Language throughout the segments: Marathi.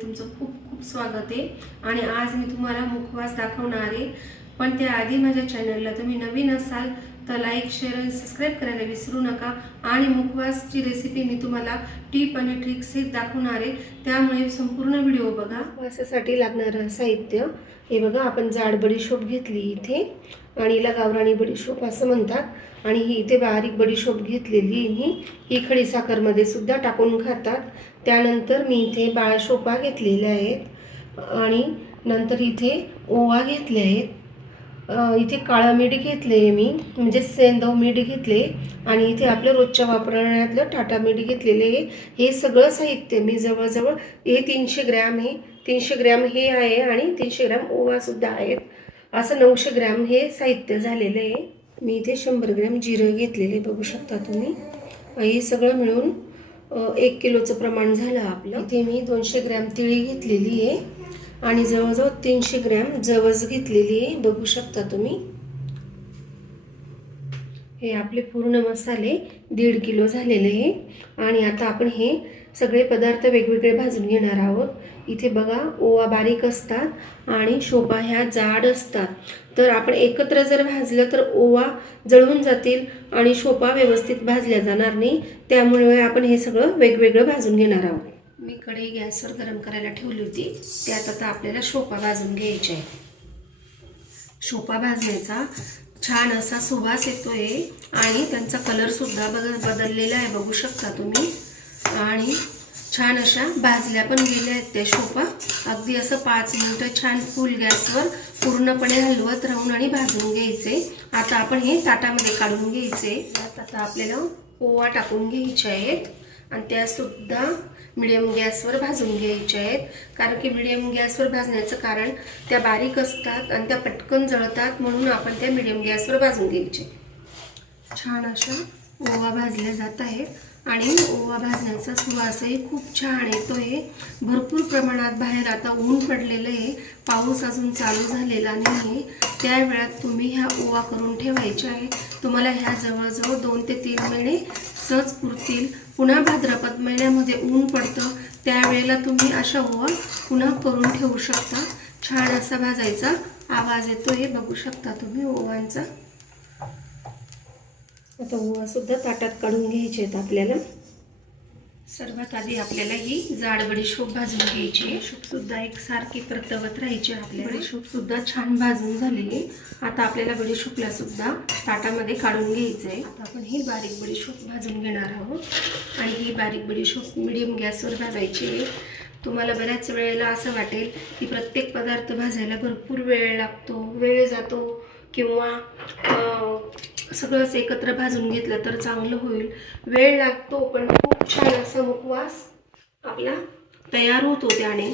तुमचं खूप खूप स्वागत आहे। आणि आज मी तुम्हाला मुखवास दाखवणार आहे। पण त्याआधी माझ्या चॅनलला तुम्ही नवीन असाल तर लाईक शेअर आणि सबस्क्राईब करायला विसरू नका। आणि मुखवासची रेसिपी मी तुम्हाला टिप आणि ट्रिक्स सहित दाखवणार आहे, त्यामुळे संपूर्ण व्हिडिओ बघा। मुखवासासाठी लागणारं साहित्य हे बघा, आपण जाड बडीशोप घेतली इथे आणि हिला गावरानी बडीशोप असं म्हणतात। आणि ही इथे बारीक बडीशोप घेतलेली ही खडी साखरमध्ये सुद्धा टाकून खातात। त्यानंतर मी इथे बाळशोपा घेतलेल्या आहेत आणि नंतर इथे ओवा घेतले आहेत। इथे काळं मीठ घेतले मी, म्हणजे सेंधव मीठ घेतले आणि इथे आपलं रोजच्या वापरण्यातलं टाटा मीठ घेतलेले आहे। हे सगळं साहित्य मी जवळजवळ 300 ग्रॅम आहे, 300 ग्रॅम हे आहे आणि 300 ग्रॅम ओवा सुद्धा आहेत, असं 900 ग्रॅम हे साहित्य झालेलं आहे। मी इथे 100 ग्रॅम जिरे घेतलेले बघू शकता तुम्ही। हे सगळं मिळून 1 किलोचं प्रमाण झालं आपलं। इथे मी 200 ग्रॅम तिळी घेतलेली आहे आणि जवळजवळ 300 ग्रॅम जवस घेतलेली आहे, बघू शकता तुम्ही। हे आपले पूर्ण मसाले 1.5 किलो झालेले आहे। आणि आता आपण हे सगळे पदार्थ वेगवेगळे भाजून घेणार आहोत। इथे बघा, ओवा बारीक असतात आणि शोपा ह्या जाड असतात, तर आपण एकत्र जर भाजलं तर ओवा जळून जातील आणि शोपा व्यवस्थित भाजल्या जाणार नाही, त्यामुळे आपण हे सगळं वेगवेगळं भाजून घेणार आहोत। मी कढई गॅसवर गरम करायला ठेवली होती, त्यात आता आपल्याला शोपा भाजून घ्यायचे आहे। शोपा भाजण्याचा छान असा सुवास येतोय आणि त्यांचा कलर सुद्धा बदललेला आहे, बघू शकता तुम्ही। आणि छान अशा भाजल्या पण गेल्या आहेत त्या शोपा। अगदी असं 5 मिनिटं छान फुल गॅसवर पूर्णपणे हलवत राहून आणि भाजून घ्यायचे। आता आपण हे ताटामध्ये काढून घ्यायचे। आता आपल्याला ओवा टाकून घ्यायचे आहेत आणि त्यासुद्धा मिडियम गॅसवर भाजून घ्यायचे आहेत, कारण की मिडियम गॅसवर भाजण्याचं कारण त्या बारीक असतात आणि त्या पटकन जळतात, म्हणून आपण त्या मिडियम गॅसवर भाजून घ्यायचे। छान अशा ओवा भाजल्या जात आहेत आणि ओवा भाजण्याचा सुवासही खूप छान येतोय। भरपूर प्रमाणात बाहेर आता ऊन पडलेलं आहे, पाऊस अजून चालू झालेला नाही, त्या वेळात तुम्ही ह्या ओवा करून ठेवायच्या आहे। तुम्हाला ह्या जवळजवळ 2 ते 3 महिने सहज पुरतील। पुन्हा भाद्रपद महिन्यामध्ये ऊन पडतं, त्यावेळेला तुम्ही अशा ओवा पुन्हा करून ठेवू शकता। छान असा भाजायचा आवाज येतोय, बघू शकता तुम्ही ओवांचा। आता ओवा सुद्धा ताटात काढून घ्यायचे आहेत आपल्याला। सर्वात आधी आपल्याला ही जाड बडीशोप भाजून घ्यायची आहे। बडीशोप सुद्धा एकसारखी परतवत राहायची आपल्याला। बडीशोप सुद्धा छान भाजून झालेली। आता आपल्याला बडीशोपला सुद्धा ताटामध्ये काढून घ्यायचं आहे। आता आपण ही बारीक बडीशोप भाजून घेणार आहोत आणि ही बारीक बडीशोप मिडियम गॅसवर भाजायची आहे। तुम्हाला बऱ्याच वेळेला असं वाटेल की प्रत्येक पदार्थ भाजायला भरपूर वेळ लागतो, वेळ जातो, किंवा सगळंच एकत्र भाजून घेतलं तर चांगलं होईल। वेळ लागतो, पण खूप छान असा मुखवास आपला तयार होतो त्याने,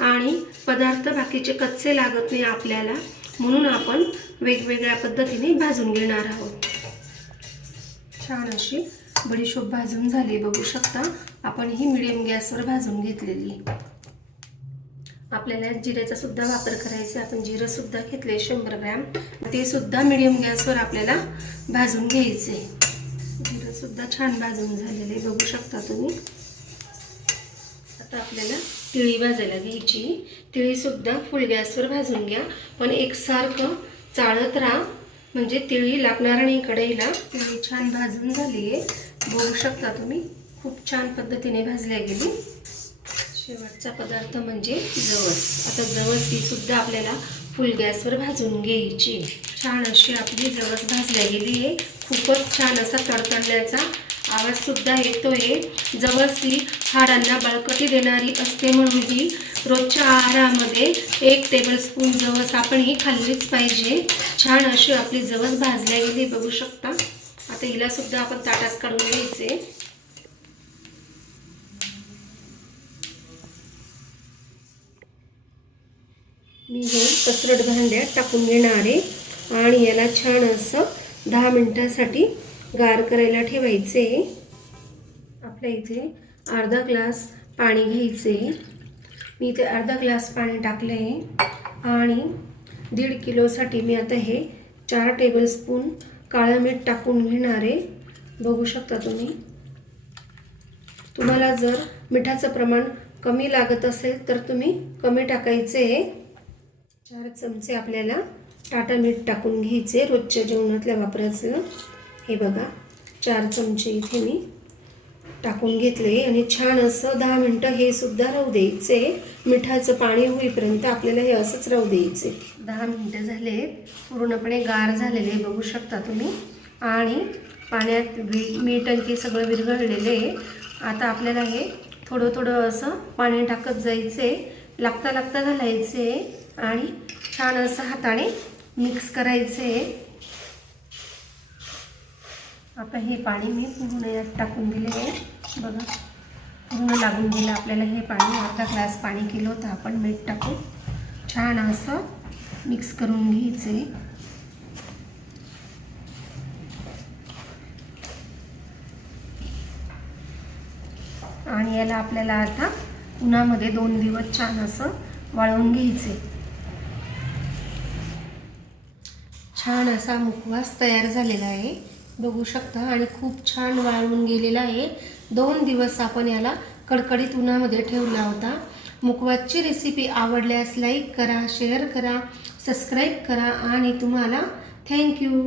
आणि पदार्थ बाकीचे कच्चे लागत नाही आपल्याला, म्हणून आपण वेगवेगळ्या पद्धतीने भाजून घेणार आहोत। छान अशी बडीशोप भाजून झाली, बघू शकता। आपण ही मिडियम गॅसवर भाजून घेतलेली। आपल्याला जिऱ्याचा सुद्धा वापर करायचा, आपण जिरं सुद्धा घेतले 100 ग्रॅम, ते सुद्धा मिडियम गॅसवर आपल्याला भाजून घ्यायचे। जिरं सुद्धा छान भाजून झालेले, बघू शकता तुम्ही। आता आपल्याला तिळी भाजायला घ्यायची। तिळी सुद्धा फुल गॅसवर भाजून घ्या, पण एकसारखं चाळत राहा, म्हणजे तिळी लागणार नाही कढईला। तिळी छान भाजून झाली आहे, बघू शकता तुम्ही, खूप छान पद्धतीने भाजल्या गेली। शेवटचा पदार्थ म्हणजे जवस। आता जवस ही सुद्धा आपल्याला फुल गॅसवर भाजून घ्यायची। छान अशी आपली जवस भाजल्या गेली आहे। खूपच छान असा तडतडण्याचा आवाज सुद्धा येतोय। जवस ही हाडांना बळकटी देणारी असते, म्हणून ही रोजच्या आहारामध्ये 1 टेबलस्पून जवस आपण ही खाल्लीच पाहिजे। छान अशी आपली जवस भाजल्या गेली, बघू शकता। आता हिला सुद्धा आपण ताटात काढून घ्यायचे। मी हे पसरट भांड्यात टाकून घेणार आहे आणि याला छान असं 10 मिनिटांसाठी गार करायला ठेवायचे। आपल्या इथे अर्धा ग्लास पाणी घ्यायचे। मी इथे अर्धा ग्लास पाणी टाकले आहे आणि 1.5 किलोसाठी मी आता हे 4 टेबलस्पून काळं मीठ टाकून घेणार आहे, बघू शकता तुम्ही। तुम्हाला जर मिठाचं प्रमाण कमी लागत असेल तर तुम्ही कमी टाकायचे आहे. 4 चमचे आपल्याला टाटा मीठ टाकून घ्यायचे, रोजच्या जेवणातल्या वापराचं. हे बघा 4 चमचे इथे मी टाकून घेतले आणि छान असं 10 मिनटं हे सुद्धा राहू द्यायचे. मिठाचं पाणी होईपर्यंत आपल्याला हे असंच राहू द्यायचे. 10 मिनटं झाले, पूर्णपणे गार झालेले बघू शकता तुम्ही. आणि पाण्यात मीठ आणि ते सगळं विरघळलेलं आहे. आता आपल्याला हे थोडं थोडं असं पाणी टाकत जायचे, लागता लागता घालायचे आणि छान असं हाताने मिक्स करायचे. आता हे पाणी मी पूर्ण यात टाकून दिले आहे. बघा पूर्ण लागून गेलं आपल्याला हे पाणी. अर्धा ग्लास पाणी केलं होतं आपण मीठ टाकून. छान असं मिक्स करून घ्यायचे. आणि याला आपल्याला आता उन्हामध्ये 2 दिवस छान असं वाळवून घ्यायचे. छान असा मुखवास तयार झालेला आहे बघू शकता आणि खूप छान वाळवून गेलेला आहे. 2 दिवस आपण याला कडकडीत उन्हामध्ये ठेवला होता. मुखवासची रेसिपी आवडल्यास लाईक करा, शेअर करा, सबस्क्राईब करा आणि तुम्हाला थँक्यू.